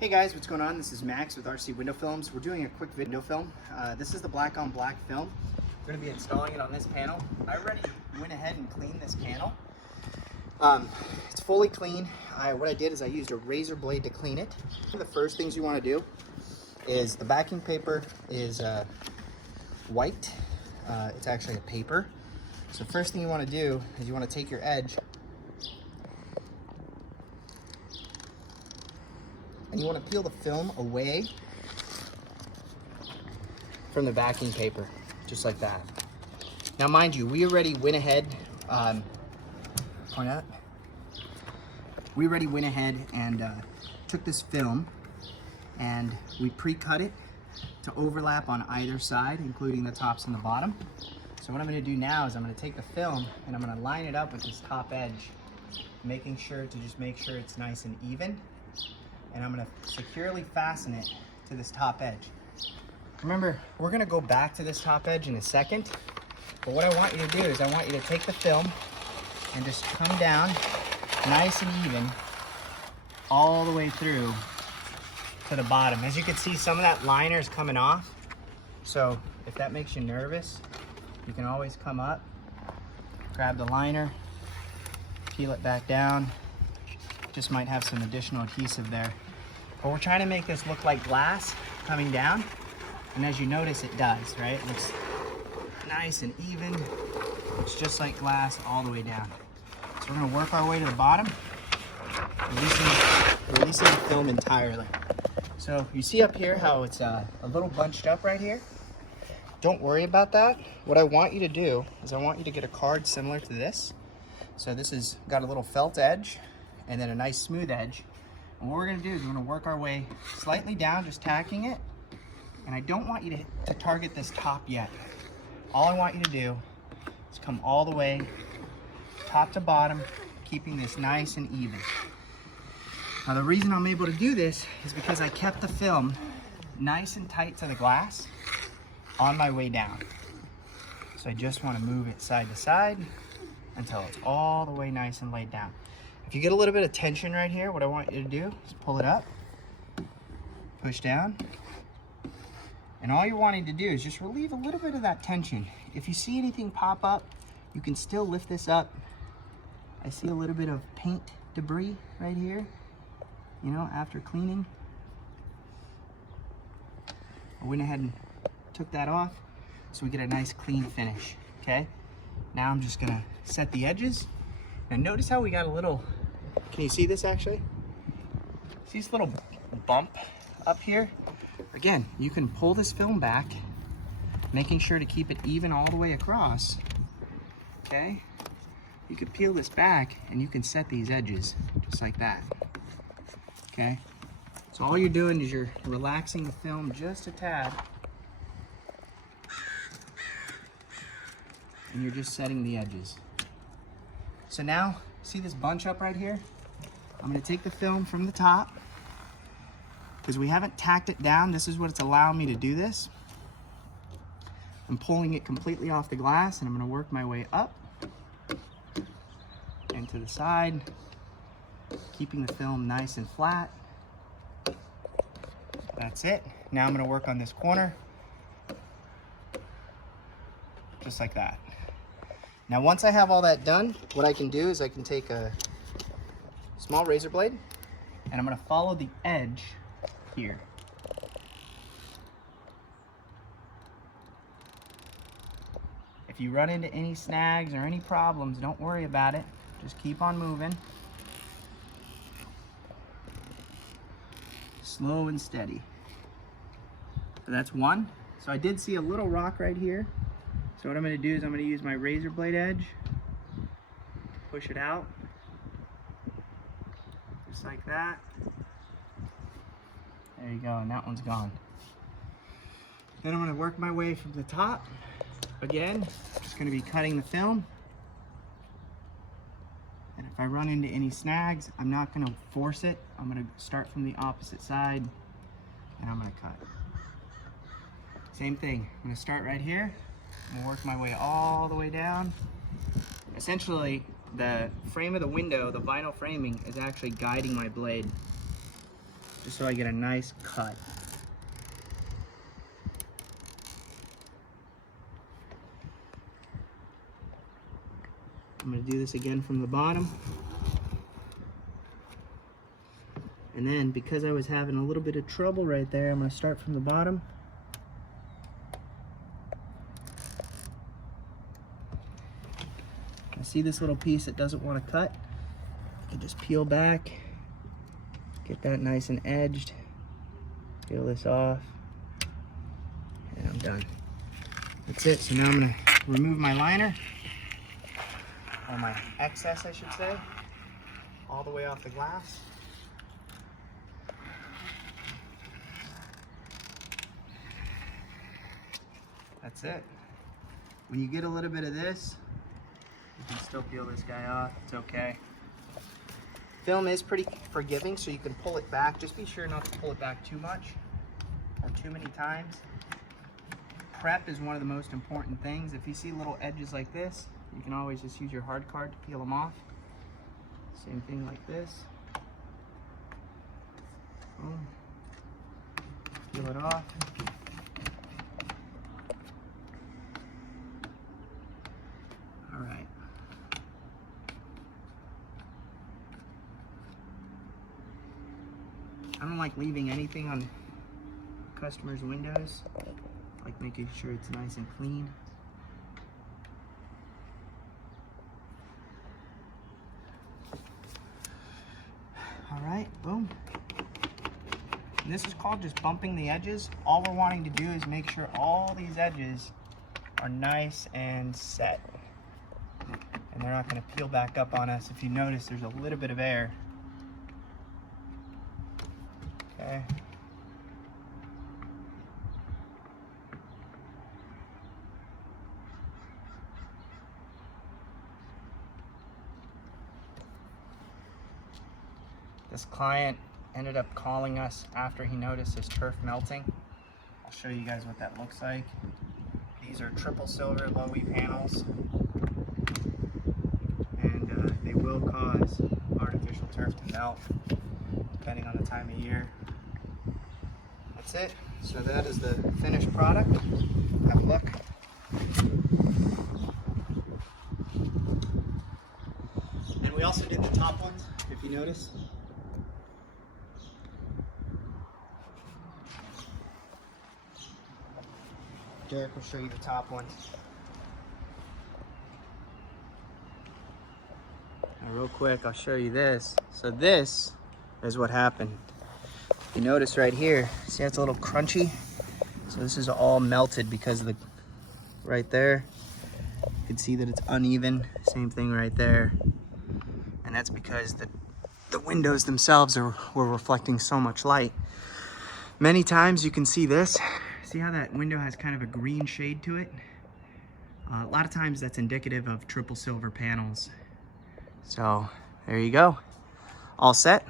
Hey guys, what's going on? This is Max with RC Window Films. We're doing a quick video film. This is the black on black film. We're going to be installing it on this panel. I already went ahead and cleaned this panel. It's fully clean. What I did is I used a razor blade to clean it. One of the first things you want to do is the backing paper is white. It's actually a paper. So the first thing you want to do is you want to take your edge and you want to peel the film away from the backing paper, just like that. Now mind you, we already went ahead, we already went ahead and took this film and we pre-cut it to overlap on either side, including the tops and the bottom. So what I'm going to do now is I'm going to take the film and I'm going to line it up with this top edge, making sure to just make sure it's nice and even. And I'm going to securely fasten it to this top edge. Remember, we're going to go back to this top edge in a second, but what I want you to do is I want you to take the film and just come down nice and even all the way through to the bottom. As you can see, some of that liner is coming off, so if that makes you nervous, you can always come up, grab the liner, peel it back down. Just might have some additional adhesive there. But we're trying to make this look like glass coming down. And as you notice, it does, right? It looks nice and even. It's just like glass all the way down. So we're gonna work our way to the bottom, releasing the film entirely. So you see up here how it's a little bunched up right here? Don't worry about that. What I want you to do is I want you to get a card similar to this. So this has got a little felt edge and then a nice smooth edge. And what we're gonna do is we're gonna work our way slightly down, just tacking it. And I don't want you to target this top yet. All I want you to do is come all the way top to bottom, keeping this nice and even. Now the reason I'm able to do this is because I kept the film nice and tight to the glass on my way down. So I just wanna move it side to side until it's all the way nice and laid down. If you get a little bit of tension right here, what I want you to do is pull it up, push down, and all you're wanting to do is just relieve a little bit of that tension. If you see anything pop up, you can still lift this up. I see a little bit of paint debris right here, you know, after cleaning. I went ahead and took that off so we get a nice clean finish, okay? Now I'm just gonna set the edges. Now notice how we got a little, can you see this actually? See this little bump up here? Again, you can pull this film back, making sure to keep it even all the way across, okay? You can peel this back and you can set these edges just like that, okay? So all you're doing is you're relaxing the film just a tad, and you're just setting the edges. So now, see this bunch up right here? I'm gonna take the film from the top, because we haven't tacked it down. This is what it's allowing me to do this. I'm pulling it completely off the glass and I'm gonna work my way up and to the side, keeping the film nice and flat. That's it. Now I'm gonna work on this corner, just like that. Now once I have all that done, what I can do is I can take a small razor blade and I'm gonna follow the edge here. If you run into any snags or any problems, don't worry about it. Just keep on moving. Slow and steady. So that's one. So I did see a little rock right here. So what I'm going to do is I'm going to use my razor blade edge to push it out, just like that. There you go, and that one's gone. Then I'm going to work my way from the top. Again, I'm just going to be cutting the film. And if I run into any snags, I'm not going to force it. I'm going to start from the opposite side, and I'm going to cut. Same thing, I'm going to start right here. I'm gonna work my way all the way down. Essentially, the frame of the window, the vinyl framing, is actually guiding my blade. just so I get a nice cut. I'm going to do this again from the bottom. And then, because I was having a little bit of trouble right there, I'm going to start from the bottom. I see this little piece that doesn't want to cut. You can just peel back, get that nice and edged, peel this off, and I'm done. That's it. So now I'm going to remove my liner, or my excess I should say, all the way off the glass. That's it. When you get a little bit of this, you can still peel this guy off, it's okay. Film is pretty forgiving, so you can pull it back. Just be sure not to pull it back too much or too many times. Prep is one of the most important things. If you see little edges like this, you can always just use your hard card to peel them off. Same thing like this. Boom. Peel it off. All right. I don't like leaving anything on customers' windows. I like making sure it's nice and clean. All right, boom. And this is called just bumping the edges. All we're wanting to do is make sure all these edges are nice and set. And they're not going to peel back up on us. If you notice, there's a little bit of air. Okay. This client ended up calling us after he noticed his turf melting. I'll show you guys what that looks like. These are triple silver low-E panels, and they will cause artificial turf to melt depending on the time of year. That's it. So that is the finished product. Have a look. And we also did the top ones, if you notice. Derek will show you the top ones. Now real quick, I'll show you this. So this is what happened. You notice right here, see how it's a little crunchy? So this is all melted because of the, right there. You can see that it's uneven, same thing right there. And that's because the windows themselves were reflecting so much light. Many times you can see this. See how that window has kind of a green shade to it? A lot of times that's indicative of triple silver panels. So there you go, all set.